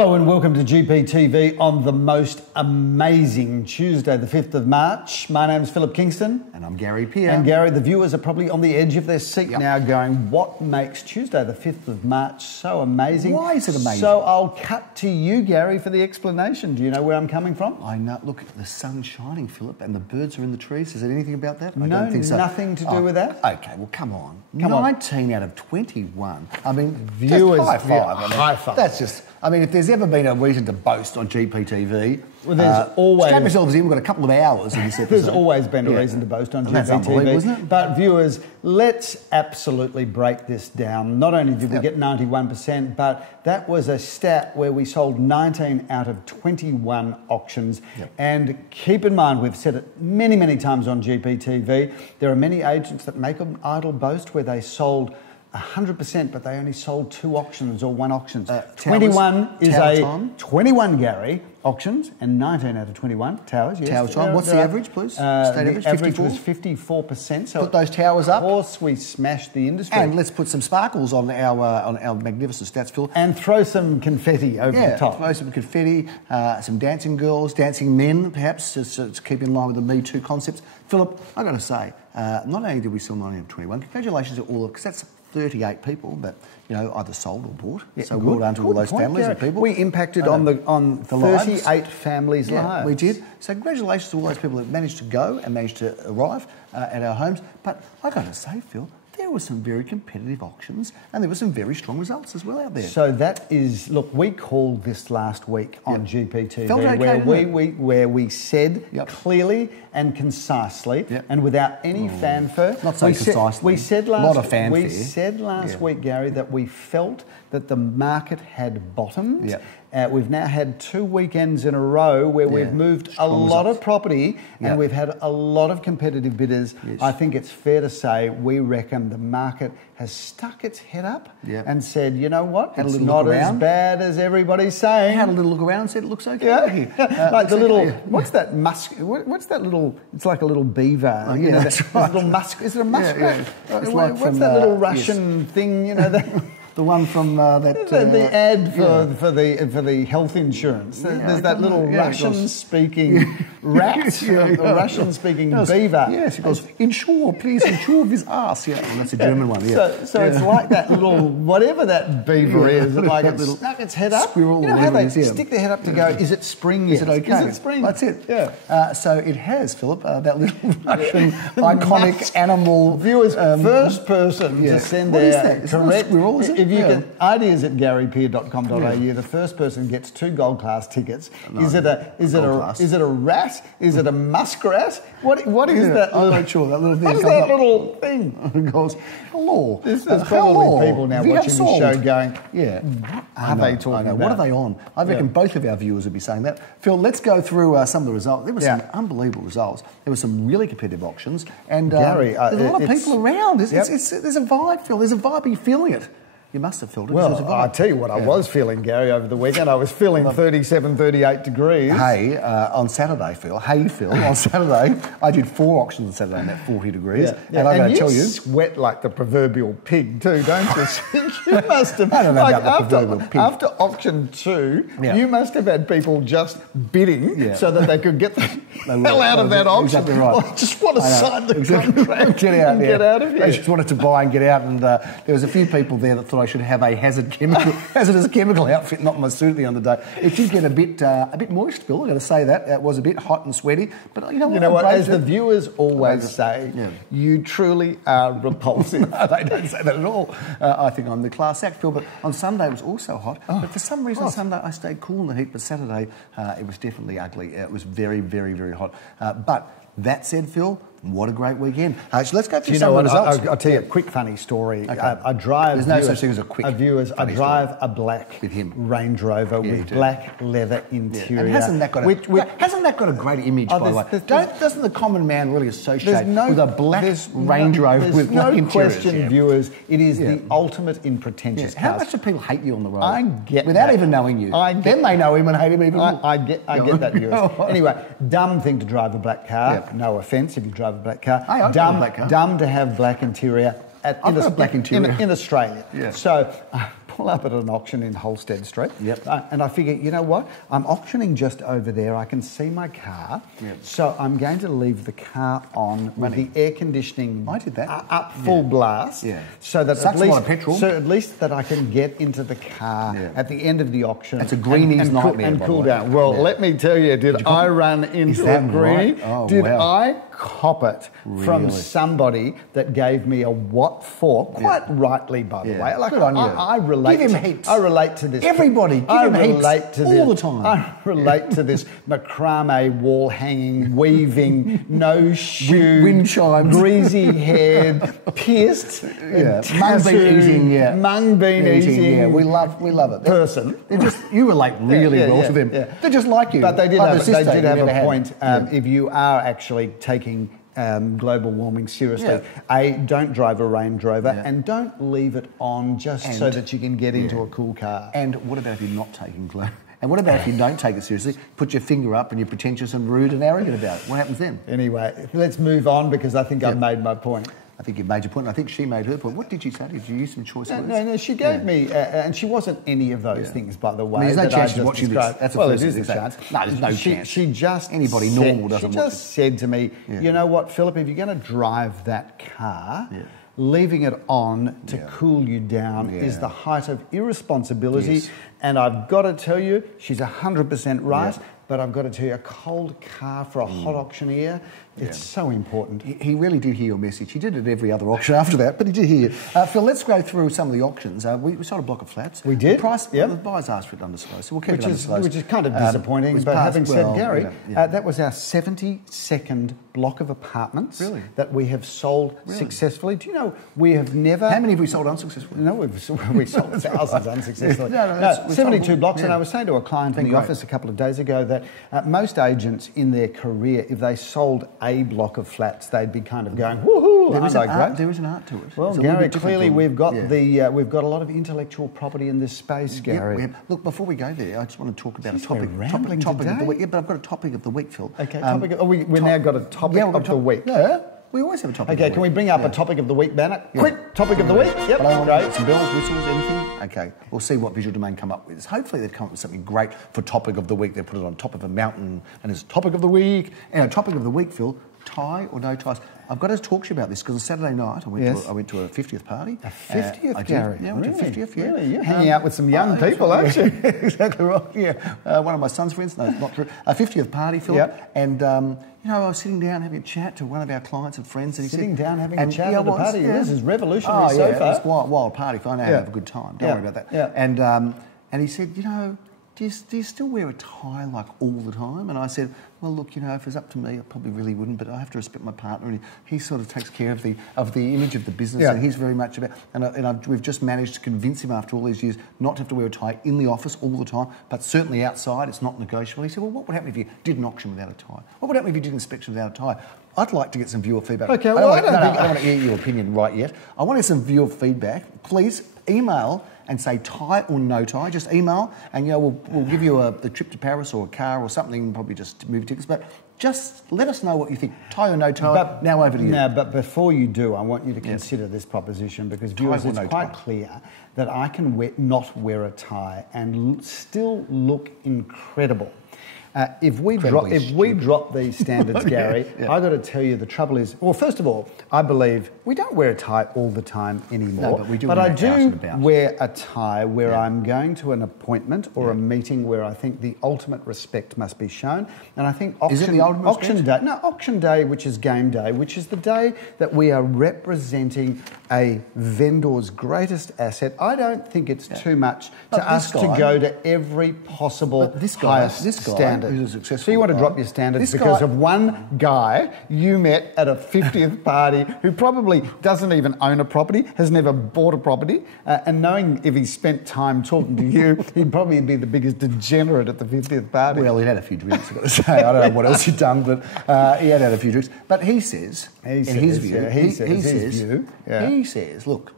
Hello and welcome to GPTV on the most amazing Tuesday, the 5th of March. My name's Philip Kingston. And I'm Gary Peer. And Gary, the viewers are probably on the edge of their seat now going, what makes Tuesday, the 5th of March so amazing? Why is it amazing? So I'll cut to you, Gary, for the explanation. Do you know where I'm coming from? I know. Look, the sun's shining, Philip, and the birds are in the trees. Is there anything about that? No, I don't think so. Nothing to do with that. Okay, well, come on. Come on. 19 out of 21. I mean, Viewers, just high five. yeah, I mean, high five. That's just... I mean, if there's ever been a reason to boast on GPTV... Well, there's always... Strap yourselves in, we've got a couple of hours in this episode. There's always been a reason to boast on That's unbelievable, isn't GPTV. it? But viewers, let's absolutely break this down. Not only did we get 91%, but that was a stat where we sold 19 out of 21 auctions. And keep in mind, we've said it many, many times on GPTV, there are many agents that make an idle boast where they sold 100%, but they only sold 2 auctions or 1 auction. 21 is a 21, Gary, auctions, and 19 out of 21 towers. Yes. Towers time. What's the average, please? State average? The average was 54%. So put those towers up. Of course, we smashed the industry. And let's put some sparkles on our magnificent stats, Phil. And throw some confetti over the top. Throw some confetti, some dancing girls, dancing men, perhaps, just to keep in line with the Me Too concepts. Philip, I've got to say, not only did we sell 19 out of 21, congratulations to all of, because that's 38 people that, you know, either sold or bought. Yeah, so well done to all those families and people. We impacted on 38 lives. Families' lives. We did. So congratulations to all those people that managed to go and managed to arrive at our homes. But I've got to say, Phil, there were some very competitive auctions and there were some very strong results as well out there. So that is, look, we called this last week on GPTV Felt okay, where we said clearly and concisely and without any fanfare. Not so concisely. We said last, a lot of fanfare. We said last week, Gary, that we felt that the market had bottomed. We've now had 2 weekends in a row where we've moved a lot of property and we've had a lot of competitive bidders. I think it's fair to say we reckon the market has stuck its head up and said, you know what, it's not as bad as everybody's saying. Had a little look around and said it looks okay. Like the little, what's that musk? What's that little? It's like a little beaver. Oh, you know, that's right. Little musk. Is it a muskrat? It's like what's that little Russian thing? You know that. The one from that... the ad for the health insurance. There's that little Russian-speaking rat, a Russian-speaking beaver. Yes, it goes, insure, please, insure this ass. Yeah, well, that's a German one, So it's like that little, whatever that beaver is, like it stuck its head up. Squirrel, you know how they stick their head up to go, is it spring yet? Is it okay? Is it spring? That's it. Yeah. So it has, Philip, that little Russian iconic animal... Viewers, first person to send their correct... Squirrel, is it? If you can, ideas at garypeer.com.au. The first person gets 2 gold class tickets. No, is it a rat? Is it a muskrat? What is that? I'm not sure. That little thing. What is that little thing? It goes, hello. There's probably people now watching the show going, what are they talking about? What are they on? I reckon both of our viewers would be saying that. Phil, let's go through some of the results. There were some unbelievable results. There were some really competitive auctions. And Gary, there's a lot of people around. There's a vibe, Phil. There's a vibe. Are you feeling it? You must have felt it. Well, I'll tell you what I was feeling, Gary, over the weekend. I was feeling 37, 38 degrees. Hey, on Saturday, Phil, on Saturday, I did 4 auctions on Saturday and at 40 degrees. And I got to tell you... sweat like the proverbial pig too, don't you? You must have... I don't know about the proverbial pig. After auction 2, you must have had people just bidding so that they could get the hell out of that auction. Exactly right. I just want to sign the contract and get out of here. They just wanted to buy and get out, and there was a few people there that thought I should have a hazardous chemical outfit, not my suit the other day. It did get a bit moist, Bill. I've got to say that. It was a bit hot and sweaty. But you know what? As the viewers always say, you truly are repulsive. No, they don't say that at all. I think I'm the class act, Phil. But on Sunday it was also hot. But for some reason on Sunday I stayed cool in the heat. But Saturday it was definitely ugly. It was very, very, very hot. But that said, Phil, what a great weekend. So let's go through some of the results. I'll tell you a quick funny story. I drive... There's no such thing as a quick I drive a black Range Rover with black leather interior. And hasn't that got a great image, by the way? Doesn't the common man really associate with a black Range Rover with black interior? There's no question, viewers, it is the ultimate in pretentious cars. How much do people hate you on the road? I get without that. Then knowing you. Then they know him and hate him even more. I get that, viewers. Anyway, dumb thing to drive a black car. No offence if you drive a black car. Dumb to have black interior in Australia. So pull up at an auction in Halstead Street. Yep. And I figure, you know what? I'm auctioning just over there. I can see my car. Yep. So I'm going to leave the car on with the air conditioning I did that. Up full blast. Yeah. So that Sucks at least, a lot of petrol. So at least that I can get into the car at the end of the auction. That's a greenie's nightmare, and by the cool way. down. Well, let me tell you, did I run into a greenie? Right? Oh, did wow. I cop it from somebody that gave me a what for? Quite rightly, by the way. Like Good on you. I relate. Give him to, heaps. I relate to this. Everybody, give him heaps all the time. I relate to this macrame wall hanging, weaving, no shoe, wind chimes, greasy haired, pierced, mung bean eating, mung bean eating. Yeah, we love it. Person. You relate really well to them. Yeah. They're just like you. But they did like have a point. If you are actually taking global warming seriously, don't drive a Range Rover and don't leave it on just so that you can get into a cool car. And what about if you're not taking global? And what about if you don't take it seriously, put your finger up and you're pretentious and rude and arrogant about it? What happens then? Anyway, let's move on because I think I've made my point. I think you've made your point. I think she made her point. What did you say? Did you use some choice words? No, she gave me, and she wasn't any of those things, by the way. I mean, there's no chance she's watching described. this. That's well, it is a chance. No, there's no chance. She just anybody said, normal doesn't. She just said to me, you know what, Philip, if you're going to drive that car, leaving it on to cool you down is the height of irresponsibility. Yes. And I've got to tell you, she's 100% right. But I've got to tell you, a cold car for a hot auctioneer, it's so important. He really did hear your message. He did it at every other auction after that, but he did hear. Phil, let's go through some of the auctions. We sold a block of flats. We did. The price, the buyers asked for it undisclosed, so we'll keep it undisclosed. Which is kind of disappointing. But having said, Gary, that was our 72nd block of apartments that we have sold successfully. Do you know we have never... How many have we sold unsuccessfully? No, we sold thousands unsuccessfully. No, 72 blocks. And I was saying to a client in the office a couple of days ago that most agents in their career, if they sold a block of flats, they'd be kind of going, woohoo, there is an art to it. Well, Gary, clearly we've got we've got a lot of intellectual property in this space, Gary. Look, before we go there, I just want to talk about a topic of the week. Yeah, but I've got a topic of the week, Phil. Okay, we've now got a topic of the week. Yeah. We always have a topic. Okay, can we bring up a topic of the week banner? Quick, topic of the week. Yep, great. Some bells, whistles, anything? Okay, we'll see what Visual Domain come up with. Hopefully they've come up with something great for topic of the week. They put it on top of a mountain and it's topic of the week. And topic of the week, Phil, tie or no ties? I've got to talk to you about this because on Saturday night I went to a 50th party. A 50th, Gary? Yeah, I went to a 50th, yeah. Really? You're hanging out with some young people, aren't you? Exactly right, yeah. One of my son's friends, no, not true. A 50th party, Philip, and I was sitting down having a chat to one of our clients and friends. And he sitting said, down having a chat at a party? Yeah. This is revolutionary so far. It was a wild party. I know how to have a good time. Don't worry about that. Yeah. And he said, do you still wear a tie like all the time? And I said, well, look, if it was up to me, I probably really wouldn't, but I have to respect my partner, and he sort of takes care of the image of the business, and he's very much about. We've just managed to convince him after all these years not to have to wear a tie in the office all the time, but certainly outside, it's not negotiable. He said, well, what would happen if you did an auction without a tie? What would happen if you did an inspection without a tie? I'd like to get some viewer feedback. Okay, I don't want to hear your opinion right yet. I want to get some viewer feedback. Please email and say tie or no tie. Just email, and we'll give you a trip to Paris or a car or something. Probably just movie tickets, but just let us know what you think. Tie or no tie. Now over to you. Now, but before you do, I want you to consider this proposition because viewers, it's quite clear that I can not wear a tie and still look incredible. If we drop these standards, Gary, I've got to tell you the trouble is, well, first of all, I believe we don't wear a tie all the time anymore. No, but we do. But I do wear a tie where I'm going to an appointment or a meeting where I think the ultimate respect must be shown. And I think auction day, which is game day, which is the day that we are representing a vendor's greatest asset. I don't think it's too much to us to go to every possible highest standard. So you want to drop your standards because of one guy you met at a 50th party who probably doesn't even own a property, has never bought a property, and knowing if he spent time talking to you, he'd probably be the biggest degenerate at the 50th party. Well, he'd had a few drinks, I've got to say. I don't know what else he'd done, but he had a few drinks. But he says, in his view, look,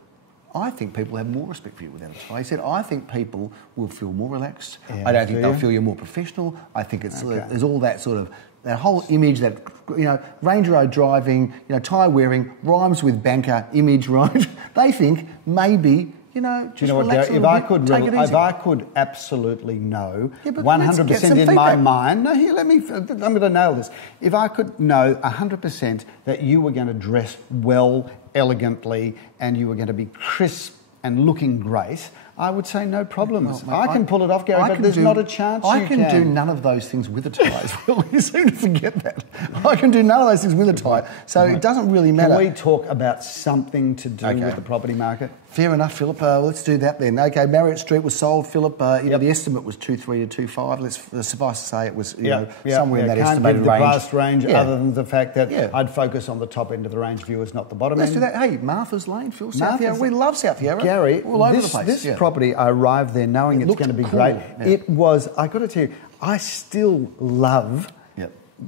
I think people have more respect for you without a tie. He said, I think people will feel more relaxed. I don't think they'll feel you're more professional. I think it's there's all that sort of, that whole image that, Range Road driving, tie wearing, rhymes with banker image, right? They think maybe You know, just Do you know what, relax Gary? a little bit, take it easy. If I could absolutely know, Yeah, but let's get 100% some in my feedback. mind. No, here, I'm going to nail this. If I could know 100% that you were going to dress well, elegantly, and you were going to be crisp and looking great, I would say no problems. Well, mate, I can pull it off, Gary, but there's not a chance I you can do none of those things with a tie as well. You seem to forget that. I can do none of those things with a tie, so it doesn't really matter. Can we talk about something to do with the property market? Fair enough, Philip. Let's do that then. Okay, Marriott Street was sold, Philip. You know, the estimate was 2.3 to 2.5. Let's suffice to say it was somewhere in that estimated range. Can't give the price range other than the fact that I'd focus on the top end of the range, viewers, not the bottom end. Let's do that. Hey, Martha's Lane, Phil. South Yarra. We love South Yarra. Gary, all over the place. This property, I arrived there knowing it's going to be great. Yeah. It was, I got to tell you, I still love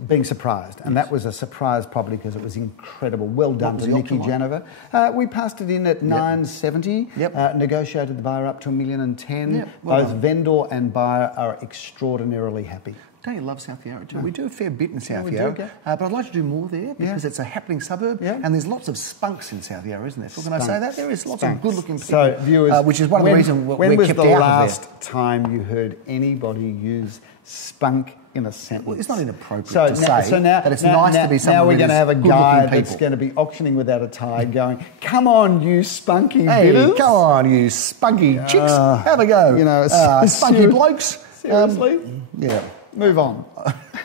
being surprised. And that was a surprise property because it was incredible. Well done to Nikki Janover. We passed it in at 970, negotiated the buyer up to $1,010,000. Both vendor and buyer are extraordinarily happy. Don't you love South Yarra too? We do a fair bit in South Yarra, but I'd like to do more there because it's a happening suburb and there's lots of spunks in South Yarra, isn't there? Can I say that? There is lots of good-looking people, so, viewers, which is one of the reasons we're kept out of there. When was the last time you heard anybody use spunk in a sentence? Well, it's not inappropriate to say that it's nice to be someone. Now we're going to have a guy that's going to be auctioning without a tie going, come on, you spunky bitters. Come on, you spunky chicks. Have a go. You know, spunky blokes. Seriously? Yeah. Move on.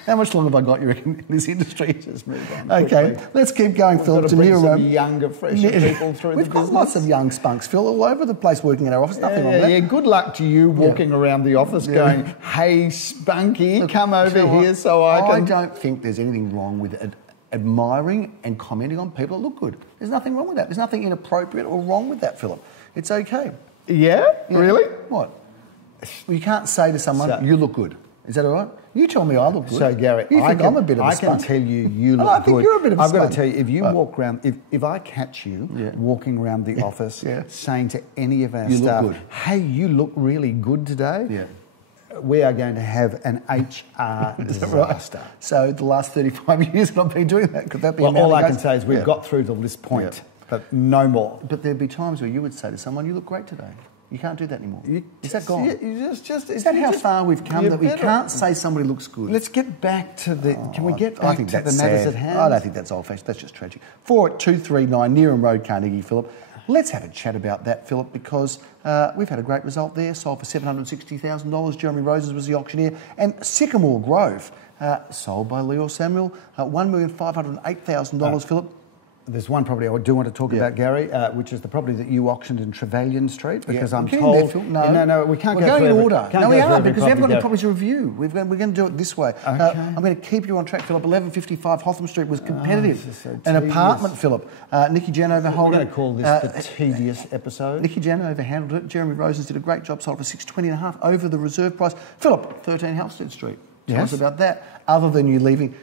How much longer have I got you in this industry? Just move on. Okay, let's keep going, Phil. To bring some younger, fresher people through We've got lots of young spunks, Phil, all over the place working in our office. Nothing wrong with that. Yeah, good luck to you walking around the office going, hey, Spunky, come over here so I can... I don't think there's anything wrong with admiring and commenting on people that look good. There's nothing wrong with that. There's nothing inappropriate or wrong with that, Philip. It's okay. Yeah? Really? What? Well, you can't say to someone, you look good. Is that all right? You tell me I look good. So, Gary, I'm a bit of a spunk. I can tell you look good. I think you're a bit of a I've spunk. got to tell you, if you walk around, if I catch you walking around the office saying to any of our staff, hey, you look really good today, we are going to have an HR disaster. Right? So the last 35 years I've been doing that. Could that be all I can say is we've got through to this point, but no more. But there'd be times where you would say to someone, you look great today. You can't do that anymore. Is that gone? Is that how far we've come that we can't say somebody looks good? Let's get back to the... Can we get back to the matters at hand? I don't think that's old-fashioned. That's just tragic. 48239 Neerim Road, Carnegie, Philip. Let's have a chat about that, Philip, because we've had a great result there. Sold for $760,000. Jeremy Roses was the auctioneer. And Sycamore Grove, sold by Leo Samuel. $1,508,000, Philip. There's one property I do want to talk about, Gary, which is the property that you auctioned in Trevelyan Street, because I'm told... No, we can't go going in order. No, we are, because we haven't got any properties to review. We're going to do it this way. Okay. I'm going to keep you on track, Philip. 1155 Hotham Street was competitive. An apartment, Philip. Nikki Janover We're going to call this the tedious episode. Nikki Janover handled it. Jeremy Roses did a great job, sold for $620.5 over the reserve price. Philip, 13 Halstead Street. Tell us about that, other than you leaving.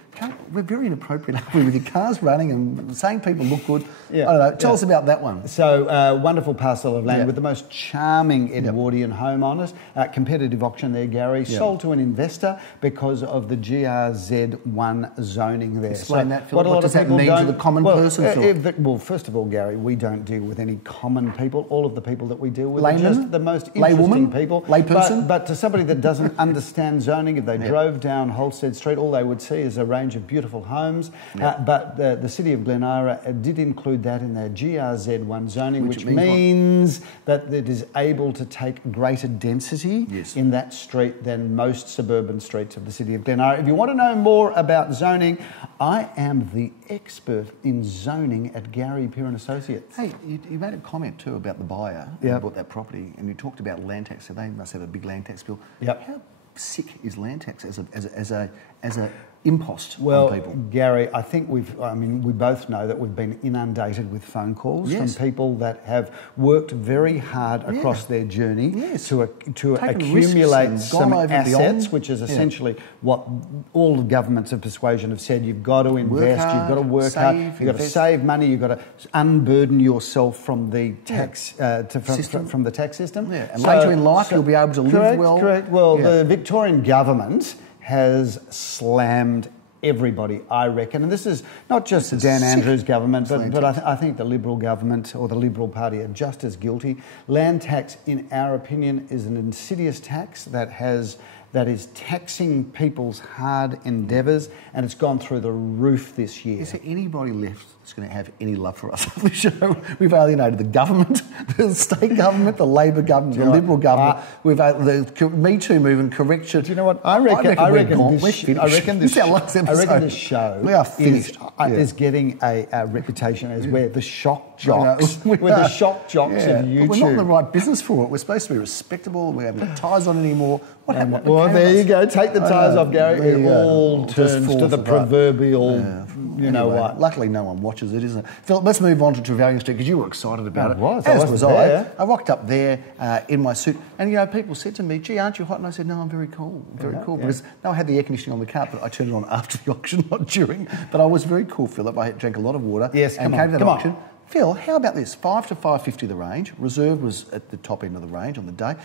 We're very inappropriate, aren't we, with your cars running and saying people look good. I don't know. Tell us about that one. So, wonderful parcel of land with the most charming Edwardian home on it. Competitive auction there, Gary. Sold to an investor because of the GRZ1 zoning there. Explain that, Philip. What does that mean to the common person, Philip? Well, first of all, Gary, we don't deal with any common people. All of the people that we deal with Layman? are just the most interesting people. Layperson? But to somebody that doesn't understand zoning, if they drove down Halstead Street, all they would see is a range of beautiful homes. But the City of Glenara did include that in their GRZ1 zoning, which means that it is able to take greater density in that street than most suburban streets of the City of Glenara. If you want to know more about zoning, I am the expert in zoning at Gary Peer & Associates. Hey, you made a comment too about the buyer who bought that property, and you talked about land tax, so they must have a big land tax bill. How sick is land tax as a impost on people? Well, Gary, I think we both know that we've been inundated with phone calls from people that have worked very hard across their journey to accumulate some assets, which is essentially what all the governments of persuasion have said. You've got to invest, you've got to work hard, you've got to save money, you've got to unburden yourself from the tax from the tax system. And later in life, you'll be able to live well. Correct. Well, the Victorian government has slammed everybody, I reckon. And this is not just the Dan Andrews government, but I think the Liberal government or the Liberal Party are just as guilty. Land tax, in our opinion, is an insidious tax that is taxing people's hard endeavours, and it's gone through the roof this year. Is there anybody left that's going to have any love for us on the show? We've alienated the government, the state government, the Labor government, the Liberal government. We've the Me Too movement, correction. Do you know what? I reckon this show is getting a reputation as we're the shock jocks. We're the shock jocks of YouTube. But we're not in the right business for it. We're supposed to be respectable. We haven't got ties on anymore. What happened? Well, there you go. Take the ties off, Gary. It all turns to the proverbial, you know what. Luckily, no one watches it, isn't it? Phil, let's move on to Trevelyan Street because you were excited about it. As was I. I rocked up there in my suit, and people said to me, "Gee, aren't you hot?" And I said, "No, I'm very cool, because I had the air conditioning on the car, but I turned it on after the auction, not during. But I was very cool, Philip. I drank a lot of water. Yes, came to that auction. Phil, how about this? 5 to 550 the range. Reserve was at the top end of the range on the day.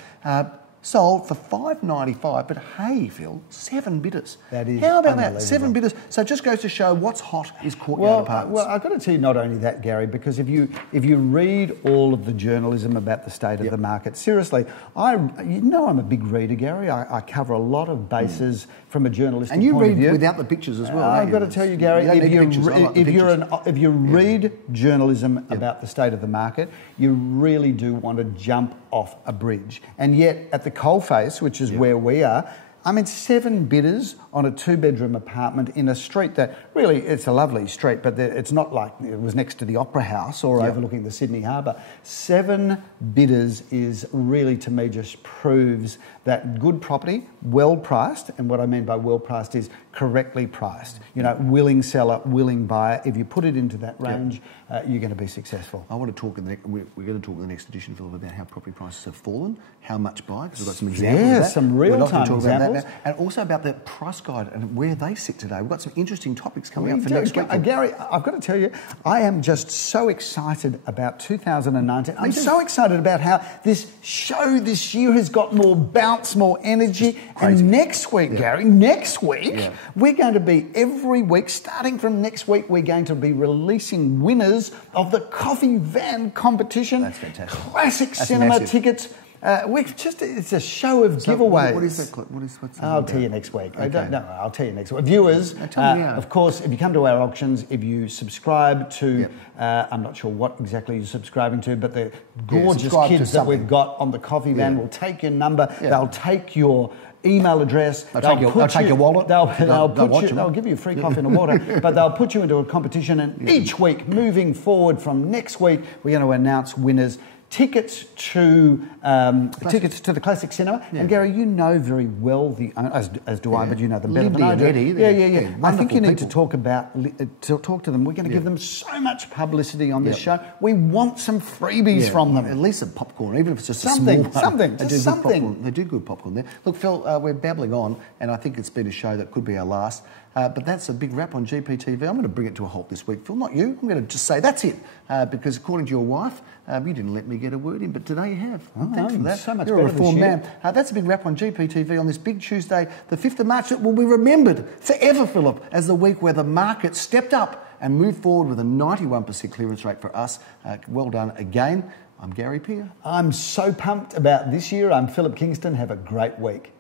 Sold for $5.95, but hey, Phil, 7 bidders. That is how about that? 7 bidders. So it just goes to show what's hot is Courtyard Apartments. Well, I've got to tell you not only that, Gary, because if you read all of the journalism about the state of the market, seriously, I'm a big reader, Gary. I cover a lot of bases from a journalistic point of view. And you read without the pictures as well. I've got to tell you, Gary, if you read journalism about the state of the market, you really do want to jump off a bridge. And yet, at the coalface, which is where we are, 7 bidders on a 2-bedroom apartment in a street that really, it's a lovely street, but it's not like it was next to the Opera House or overlooking the Sydney Harbour. 7 bidders is really, to me, just proves that good property, well priced, and what I mean by well priced is correctly priced. Willing seller, willing buyer. If you put it into that range, you're going to be successful. I want to talk we're going to talk in the next edition, Philip, about how property prices have fallen, how much by, because we've got some examples of that. Some real-time examples. And also about the price guide and where they sit today. We've got some interesting topics coming up for next week. Gary, I've got to tell you, I am just so excited about 2019. I'm so excited about how this show this year has got more bounce, more energy. And next week, Gary, we're going to be every week, starting from next week, we're going to be releasing winners of the Coffee Van competition. That's fantastic. Classic cinema tickets. It's a show of giveaways. What is that? I'll tell you next week. Okay. I'll tell you next week. Viewers, of course, if you come to our auctions, if you subscribe to, I'm not sure what exactly you're subscribing to, but the gorgeous kids that we've got on the Coffee Van will take your number. They'll take your email address. They'll take your wallet. They'll give you free coffee and water, but they'll put you into a competition. And each week, moving forward from next week, we're going to announce winners. Tickets to the Classic Cinema. And Gary, you know very well as do I, but you know them better than I do. Eddie, I think you need to talk to them. We're going to give them so much publicity on this show. We want some freebies from them. At least some popcorn, even if it's just something. They do good popcorn there. Look, Phil, we're babbling on, and I think it's been a show that could be our last. But that's a big wrap on GPTV. I'm going to bring it to a halt this week, Phil. Not you. I'm going to just say that's it. Because according to your wife, you didn't let me get a word in, but today you have. Thanks for that. So much You're better a reformed man. That's a big wrap on GPTV on this big Tuesday, the 5th of March. That will be remembered forever, Philip, as the week where the market stepped up and moved forward with a 91% clearance rate for us. Well done again. I'm Gary Peer. I'm so pumped about this year. I'm Philip Kingston. Have a great week.